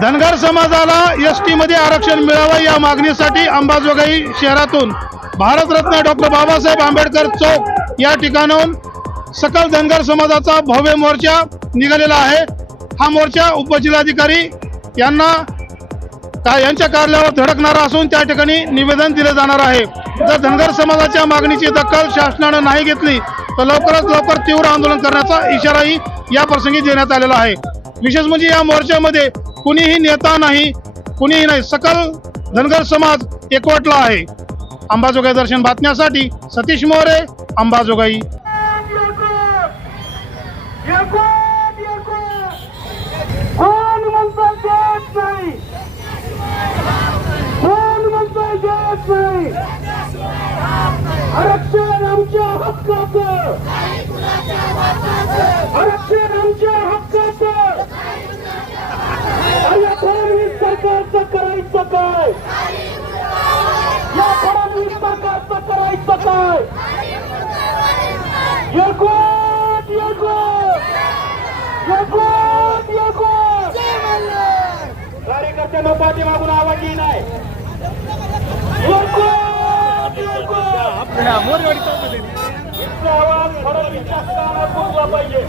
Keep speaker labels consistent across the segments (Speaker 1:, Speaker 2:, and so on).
Speaker 1: धनगर समाजाला एस टीमध्ये आरक्षण मिळावं या मागणीसाठी अंबाजोगाई शहरातून भारतरत्न डॉक्टर बाबासाहेब आंबेडकर चौक या ठिकाणाहून सकल धनगर समाजाचा भव्य मोर्चा निघालेला आहे. हा मोर्चा उपजिल्हाधिकारी यांना का यांच्या कार्यालयावर धडकणारा असून त्या ठिकाणी निवेदन दिले जाणार आहे. जर धनगर समाजाच्या मागणीची दखल शासनानं नाही घेतली तर लवकरात लवकर तीव्र आंदोलन करण्याचा इशाराही या प्रसंगी देण्यात आलेला आहे. विशेष म्हणजे या मोर्चामध्ये कुणीही नेता नाही कुणीही नाही. सकल धनगर समाज एकवटला आहे. अंबाजोगाई दर्शन बातम्यासाठी सतीश मोरे अंबाजोगाई
Speaker 2: कोण म्हणतो देत नाही कोण म्हणतो देत नाही आरक्षण आमच्या हक्काचं आरक्षण आमच्या हक्काचं या फडणवीस सरकारचं करायचं काय या फडणवीस सरकारचं करायचं काय एकवट एकवट एकवट एकवट कार्यकर्त्यांना पाठीमागून आवाज एकवट इथला आवाज फडणवीसच्या कानात पाहिजे.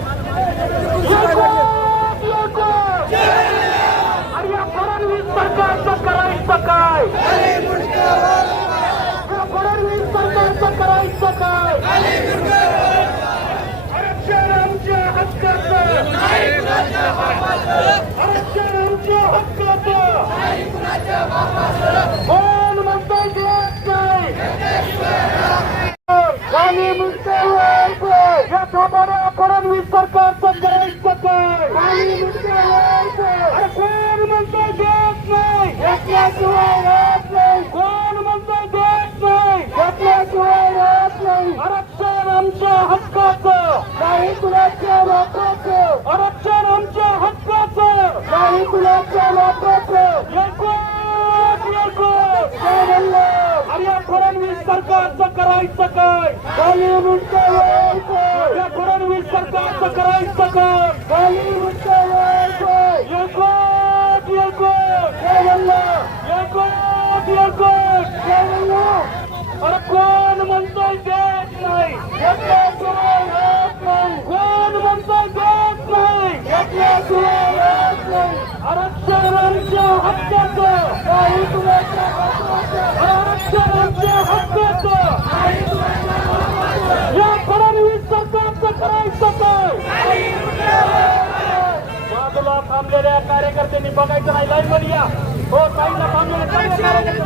Speaker 2: सरकार सरकारचं करायचं काय गाली म्हणते या फडणवीस सरकारचं करायचं काय गाली म्हणते एकवट एकवट काय म्हणलं एकवट एकवट काय म्हणलं अरे कोण म्हणतोय देत नाही घेतल्याशिवाय राहत नाही कोण म्हणतोय देत नाही घेतल्याशिवाय राहत नाही हक्काचं काही तुझ्या आरक्षण हक्काचं या फडणवीस सरकारचं करायचं काय? बाजूला थांबलेल्या कार्यकर्त्यांनी बघायचं नाही. लाईन मध्ये या. हो साईडला थांबलेल्या कार्यकर्त्यांनी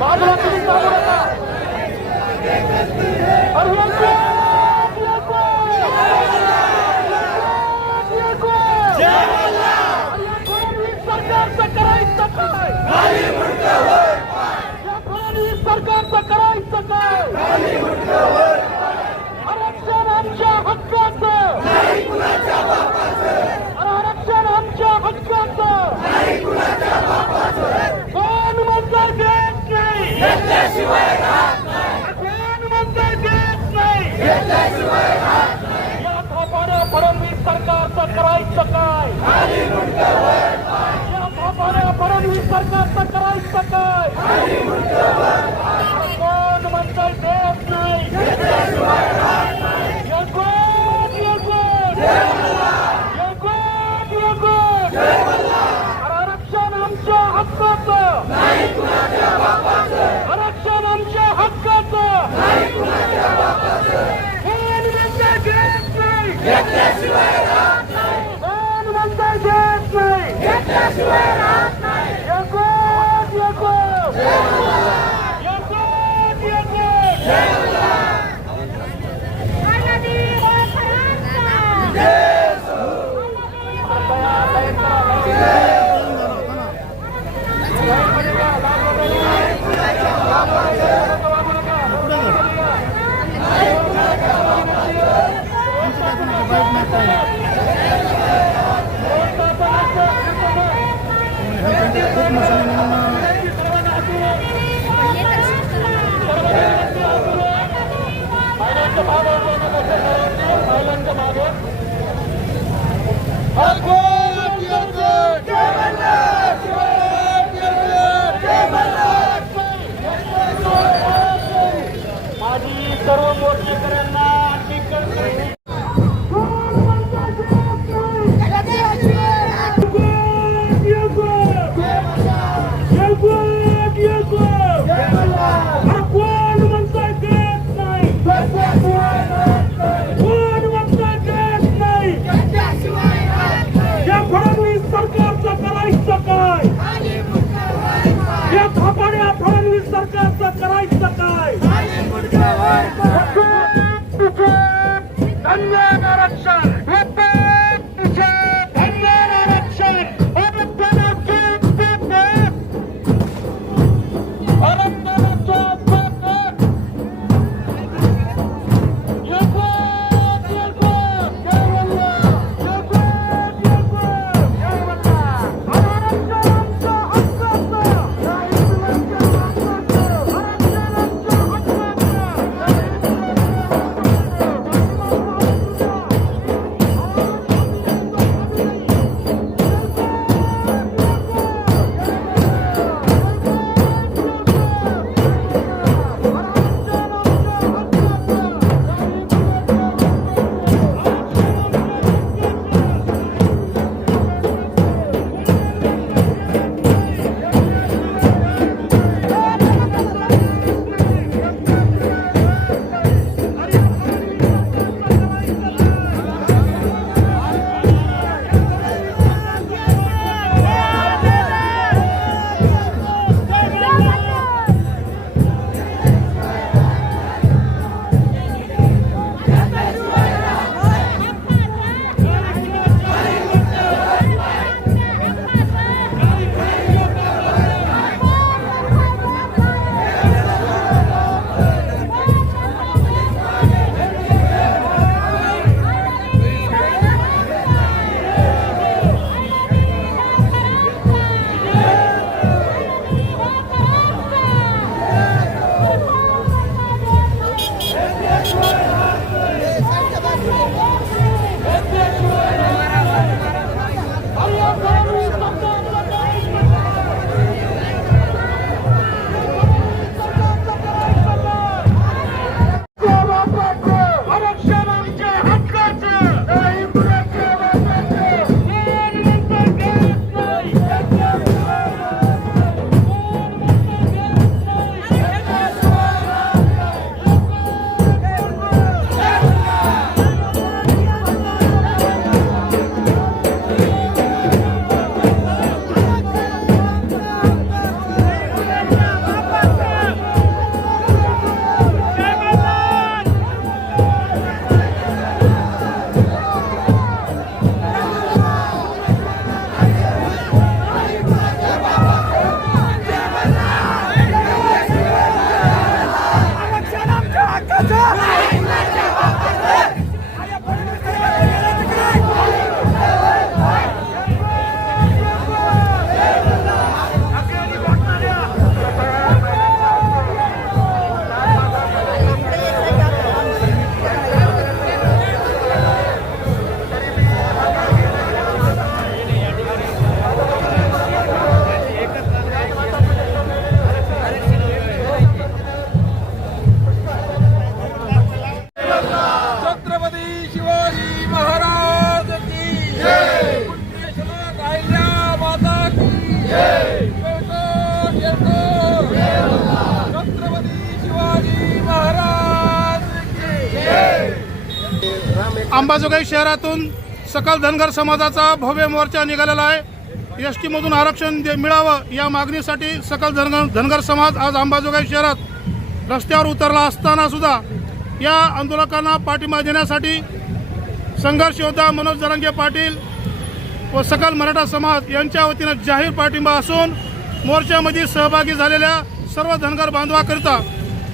Speaker 2: बाजूला तुम्ही सांगू सरकारचं करायचं काय Tamam abi. Kalk
Speaker 1: अंबाजोगाई शहरातून सकल धनगर समाजाचा भव्य मोर्चा निघालेला आहे. एस टीमधून आरक्षण दे- मिळावं या मागणीसाठी सकल धनगर धनगर समाज आज अंबाजोगाई शहरात रस्त्यावर उतरला असताना सुद्धा या आंदोलकांना पाठिंबा देण्यासाठी संघर्ष योद्धा मनोज जरंगे पाटील व सकल मराठा समाज यांच्या वतीनं जाहीर पाठिंबा असून मोर्चामध्ये सहभागी झालेल्या सर्व धनगर बांधवाकरिता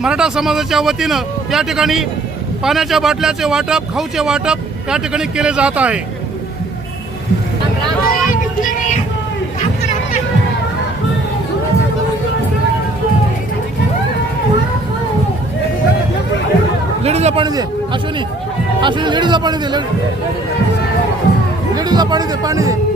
Speaker 1: मराठा समाजाच्या वतीनं या ठिकाणी पाण्याच्या बाटल्याचे वाटप खाऊचे वाटप त्या ठिकाणी केले जात आहे.
Speaker 2: लेडीजला पाणी दे. अश्विनी अश्विनी लेडीजला पाणी दे लेडीजला पाणी दे पाणी दे.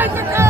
Speaker 3: Break it down!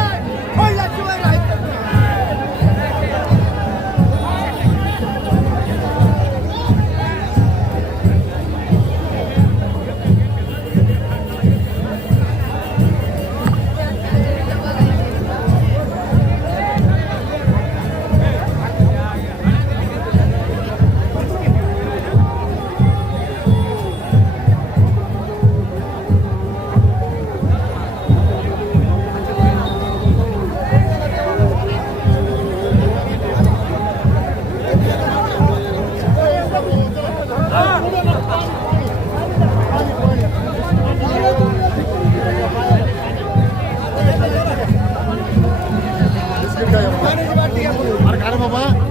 Speaker 3: 我们。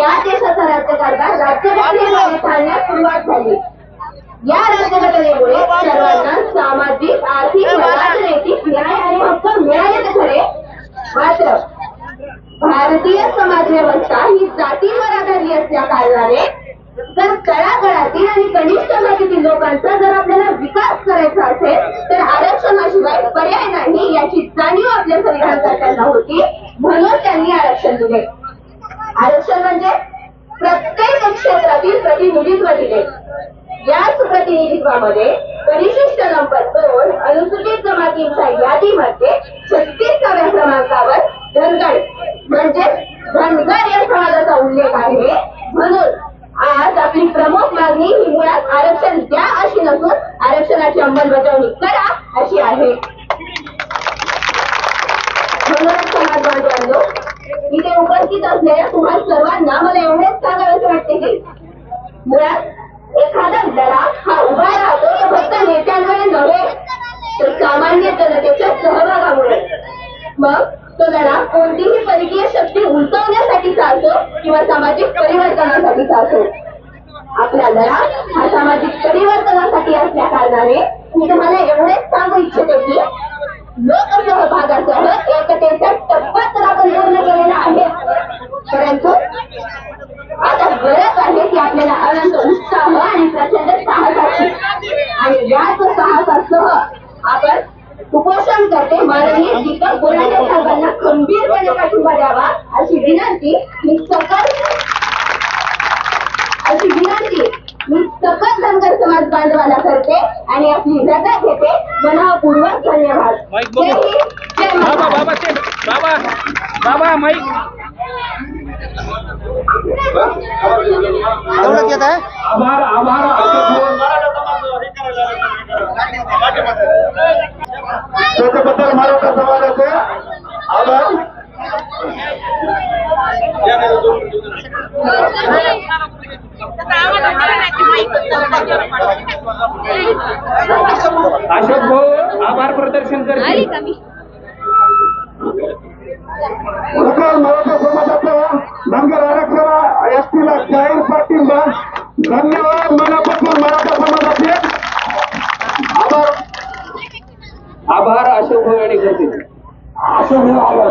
Speaker 3: या
Speaker 4: देशाचा राज्यकारभार राज्यघटनेमध्ये चालण्यास सुरुवात झाली. या राज्यघटनेमुळे सर्वांना सामाजिक आर्थिक राजनैतिक न्याय आणि हक्क मिळाले खरे. मात्र भारतीय समाज व्यवस्था ही जातीवर आधारली असल्या कारणाने जर तळागळातील आणि कनिष्ठ जातीतील लोकांचा जर आपल्याला विकास करायचा असेल तर आरक्षणाशिवाय पर्याय नाही याची जाणीव आपल्या संविधानकर्त्यांना होती. म्हणून त्यांनी आरक्षण दिले. आरक्षण म्हणजे प्रत्येक क्षेत्रातील प्रतिनिधित्व दिले
Speaker 3: याच प्रतिनिधित्वामध्ये परिशिष्ट नंबर दोन अनुसूचित जमातींच्या यादीमध्ये छत्तीसाव्या क्रमांकावर धनगड म्हणजे धनगर या समाजाचा उल्लेख आहे. म्हणून आज आपली प्रमुख मागणी ही मुळात आरक्षण द्या अशी नसून आरक्षणाची अंमलबजावणी करा अशी आहे. आपल्याला अनंत उत्साह आणि प्रचंड साहसाची. आणि याच साहसासह आपण कुपोषण करते माननीय दीपक बोराटे साहेबांना खंबीरपणे पाठिंबा द्यावा अशी विनंती मी सकल अशी विनंती मी सकल धनगर समाज बांधवाला करते आणि आपली रजा घेते. मनापूर्वक धन्यवाद.
Speaker 5: बाबा. बाबा बाबा बाबा माईक.
Speaker 6: एवढंच येत आहे?
Speaker 2: आभार आभार. त्याच्याबद्दल मराठा समाजाचे आभार.
Speaker 5: अशोक भाऊ आभार प्रदर्शन करतील
Speaker 2: सकल मराठा समाजाचा धनगर आरक्षण एसटीला जाहीर पाठिंबा धन्यवाद मनापासून मराठा समाजाचे आभार
Speaker 5: आभार अशोक भाऊ यांनी करतील
Speaker 2: असं मी आभार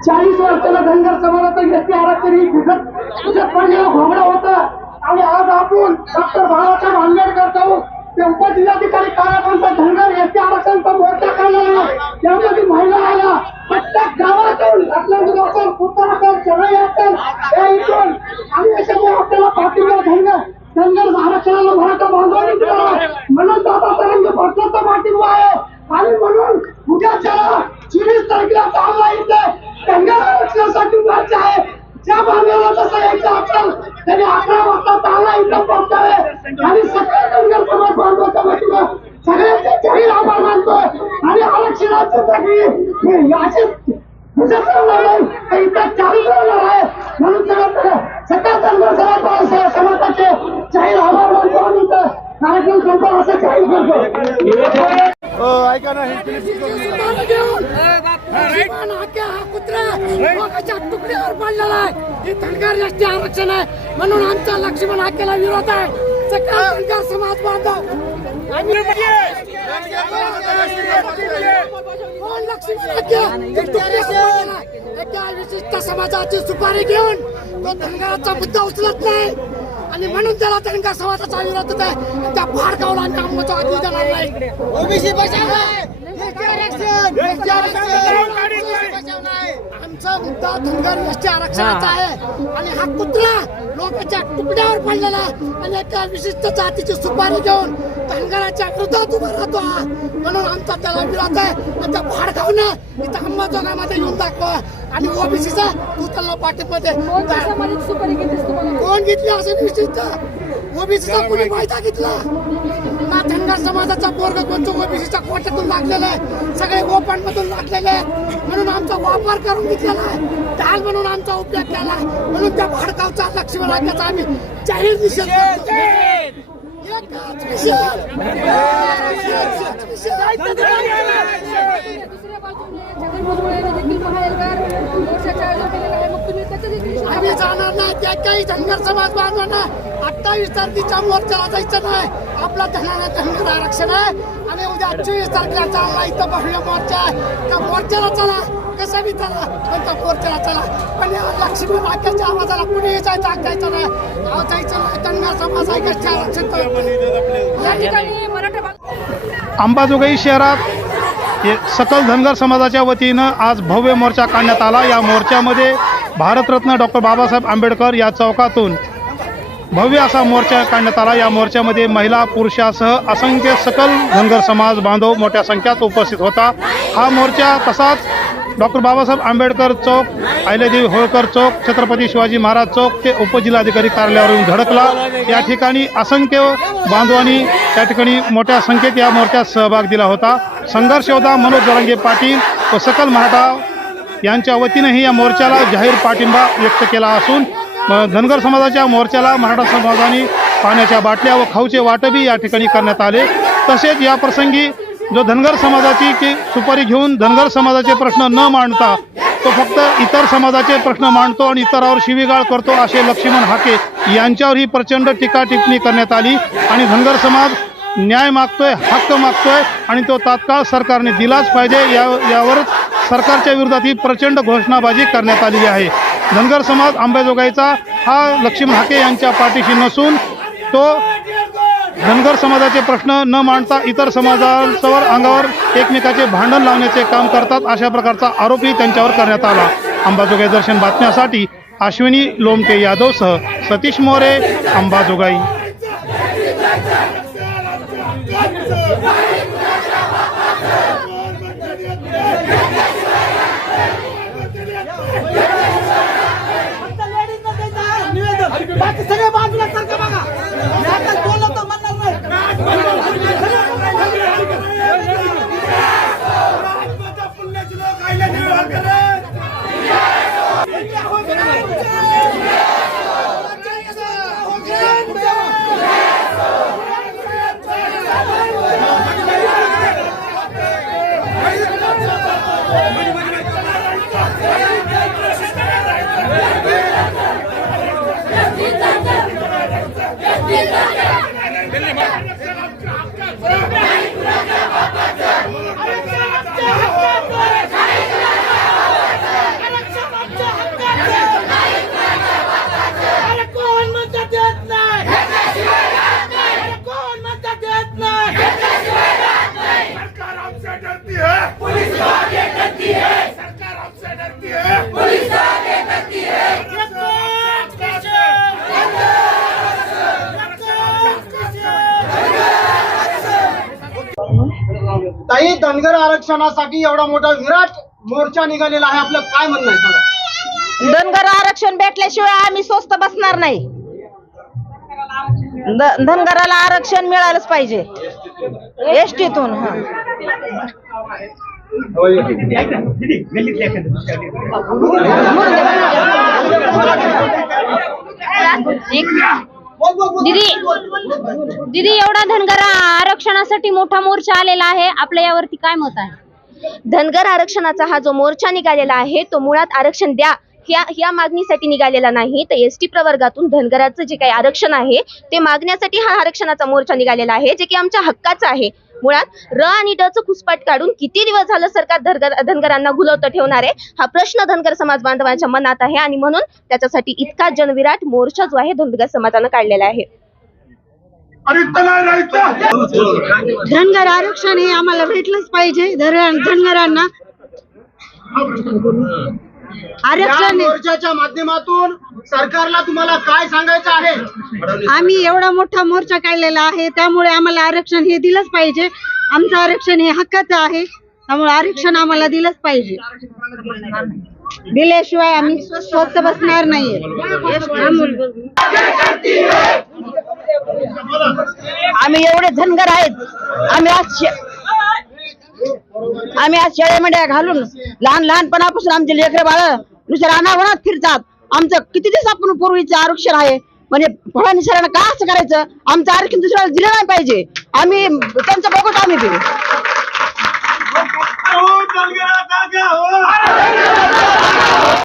Speaker 2: चाळीस वर्षाला धनगर समाजाचं एसटी आरक्षण ही भिजत भिजत पडलेला घोगडा होता आणि आज आपण डॉक्टर बाबासाहेब आंबेडकर जाऊ ते उपजिल्हाधिकारी कार्यालयाचा धनगर एसटी आरक्षणचा मोर्चा काढलेला त्यामध्ये महिला आल्या प्रत्येक गावातून आपल्या असेल उत्तर असेल चढाई असेल हे इथून आणि याच्यामुळे आपल्याला पाठिंबा धनगर धनगर आरक्षणाला मराठा बांधवांनी दिला म्हणून दादासाहेबांच्या पक्षाचा पाठिंबा आहे आणि म्हणून उद्याच्या चोवीस तारखेला चालला इथे धनगर आरक्षणासाठी मोर्चा आहे ज्या बांधवाला तसं यायचं असेल त्यांनी अकरा वाजता चालला इथं पोहोचावे आणि सगळे धनगर समाज बांधवाच्या वतीनं सगळ्यांचे जाहीर आभार मानतोय आणि आरक्षणाची सगळी अशी भिजत राहणार नाही तर इथं चालूच राहणार आहे म्हणून सगळं सगळ्या धनगर समाज समाजाचे जाहीर आभार मानतो आणि इथं कार्यक्रम संपला असं जाहीर करतो
Speaker 6: ऐका ना हे
Speaker 7: जीवन हक्क हा कुत्रा लोकांच्या तुकड्यावर पडलेला आहे हे धनगर एसटी आरक्षण आहे म्हणून आमचा लक्ष्मण हाकेला विरोध आहे सगळा धनगर समाज बांधव आम्ही कोण लक्ष्मण हाके? हे तुकड्यावर पडलेला आहे. एका विशिष्ट समाजाची सुपारी घेऊन तो धनगराचा मुद्दा उचलत नाही. आणि म्हणून त्याला धनगर समाजाचा विरोध होत आहे. त्या भाडकावला आम्ही अंमलबजावणी देणार नाही ओबीसी आमचा मुद्दा धनगर एसटी आरक्षणाचा आहे. आणि हा कुत्रा लोकांच्या तुकड्यावर पडलेला आहे. आणि एका विशिष्ट जातीची सुपारी घेऊन धनगराच्या विरोधात उभा राहतो हा. म्हणून आमचा त्याला विरोध आहे. आणि त्या भाडकावनं इथं अंबाजोगामध्ये येऊन दाखवा. आणि ओबीसीचा तू त्याला पाठिंबा दे कोण घेतली असं विशिष्ट? ओबीसीचा कोणी फायदा घेतला? धनगर समाजाचा पोरग कोणतो ओबीसीच्या कोट्यातून लागलेला आहे? सगळे ओपन मधून लागलेले आहेत. म्हणून आमचा वापर करून घेतलेला आहे. डाल म्हणून आमचा उपयोग केला म्हणून त्या भाडकावचा लक्ष्मण राज्याचा आम्ही जाहीर निषेध करतो. एकच विषय.
Speaker 8: दुसऱ्या बाजूने छगन भुजबळांनी देखील महाएल्गार मोर्चाचे आयोजन केलेलं आहे. मग तुम्ही त्याचं देखील
Speaker 7: आम्ही जाणार नाही. त्या काही धनगर समाज बांधवांना अठ्ठावीस तारखेच्या मोर्चाला जायचं नाही. आपला धनाला धनगर आरक्षण आहे. आणि उद्या चोवीस तारखेला चालला इथं भव्य मोर्चा आहे. त्या मोर्चाला चला. कसं बी चला. पण त्या मोर्चाला चला. पण या लक्ष्मी वाक्याच्या आवाजाला कुणी जायचं ऐकायचं नाही. जायचं नाही. धनगर समाज ऐकायचं आरक्षण
Speaker 8: या ठिकाणी मराठा
Speaker 1: अंबाजोगाई शहरात सकल धनगर समाजाच्या वतीनं आज भव्य मोर्चा काढण्यात आला. या मोर्चामध्ये भारतरत्न डॉक्टर बाबासाहेब आंबेडकर या चौकातून भव्य असा मोर्चा काढण्यात आला. या मोर्चामध्ये महिला पुरुषासह असंख्य सकल धनगर समाज बांधव मोठ्या संख्यात उपस्थित होता. हा मोर्चा तसाच डॉक्टर बाबासाहेब आंबेडकर चौक अहिल्यादेवी होळकर चौक छत्रपती शिवाजी महाराज चौक ते उपजिल्हाधिकारी कार्यालयावरून धडकला या ठिकाणी असंख्य बांधवांनी त्या ठिकाणी मोठ्या संख्येत या मोर्चात सहभाग दिला होता. संघर्ष योद्धा मनोज जरांगे पाटील व सकल मराठा यांच्या वतीनेही या मोर्चाला जाहीर पाठिंबा व्यक्त केला असून धनगर समाजाच्या मोर्चाला मराठा समाजाने पाण्याच्या बाटल्या व खाऊचे वाटपही या ठिकाणी करण्यात आले. तसेच या प्रसंगी जो धनगर समाजाची की सुपारी घेऊन धनगर समाजाचे प्रश्न न मांडता तो फक्त इतर समाजाचे प्रश्न मांडतो आणि इतरावर शिवीगाळ करतो असे लक्ष्मण हाके यांच्यावर ही प्रचंड टीका टिप्पणी करण्यात आली. आणि धनगर समाज न्याय मागतोय हक्क मागतोय आणि तो तात्काळ सरकारने दिलाच पाहिजे. या यावर सरकारच्या विरोधात ही प्रचंड घोषणाबाजी करण्यात आलेली आहे. धनगर समाज आंबेजोगाईचा हा लक्ष्मण हाके यांच्या पाठीशी नसून तो धनगर समाजाचे प्रश्न न मांडता इतर समाजांवर अंगावर एकमेकाचे भांडण लावण्याचे काम करतात अशा प्रकारचा आरोपही त्यांच्यावर करण्यात आला. अंबाजोगाई दर्शन बातम्यासाठी अश्विनी लोमटे यादवसह सतीश मोरे अंबाजोगाई.
Speaker 6: धनगर आरक्षणासाठी एवढा मोठा विराट मोर्चा निघालेला आहे. आपलं काय म्हणणं आहे सांगा?
Speaker 9: धनगर आरक्षण भेटल्याशिवाय आम्ही स्वस्त बसणार नाही. धनगराला आरक्षण मिळालंच पाहिजे. एसटीतून हा.
Speaker 6: बोल.
Speaker 10: दीदी दीदी एवढा धनगर आरक्षणासाठी मोठा मोर्चा आलेला आहे. आपल्या यावरती काय मत आहे?
Speaker 3: धनगर आरक्षणाचा हा जो मोर्चा निघालेला आहे तो मुळात आरक्षण द्या. या या मागणीसाठी निघालेला नाही. तर एस टी प्रवर्गातून धनगराचं जे काही आरक्षण आहे ते मागण्यासाठी हा आरक्षणाचा मोर्चा निघालेला आहे जे की आमच्या हक्काचं आहे. मुळात र आणि ड चं खुसपाट काढून किती दिवस झालं सरकार धनगर धनगरांना घुलवतं ठेवणार आहे? हा प्रश्न धनगर समाज बांधवांच्या मनात आहे आणि म्हणून त्याच्यासाठी इतका जनविराट मोर्चा जो आहे धनगर समाजानं काढलेला आहे.
Speaker 9: धनगर आरक्षण हे आम्हाला भेटलंच पाहिजे धर- धनगरांना. आरक्षण
Speaker 6: मोर्चाच्या माध्यमातून सरकारला तुम्हाला काय सांगायचं आहे?
Speaker 9: आम्ही एवढा मोठा मोर्चा काढलेला आहे त्यामुळे आम्हाला आरक्षण हे दिलंच पाहिजे. आमचं आरक्षण हे हक्काचं आहे त्यामुळे आरक्षण आम्हाला दिलंच पाहिजे. दिल्याशिवाय आम्ही स्वस्त बसणार नाहीये. आम्ही एवढे धनगर आहेत. आम्ही आज आम्ही आज शेळ्यामध्ये घालून लहान लहानपणापासून आमचे लेकर बाळ नुसतं रानावरात फिरतात. आमचं किती दिवस आपण पूर्वीचं आरक्षण आहे? म्हणजे फळांनी सरांना का असं करायचं? आमचं आरक्षण दुसऱ्याला दिलं नाही पाहिजे. आम्ही त्यांचं बघत आम्ही
Speaker 6: देऊ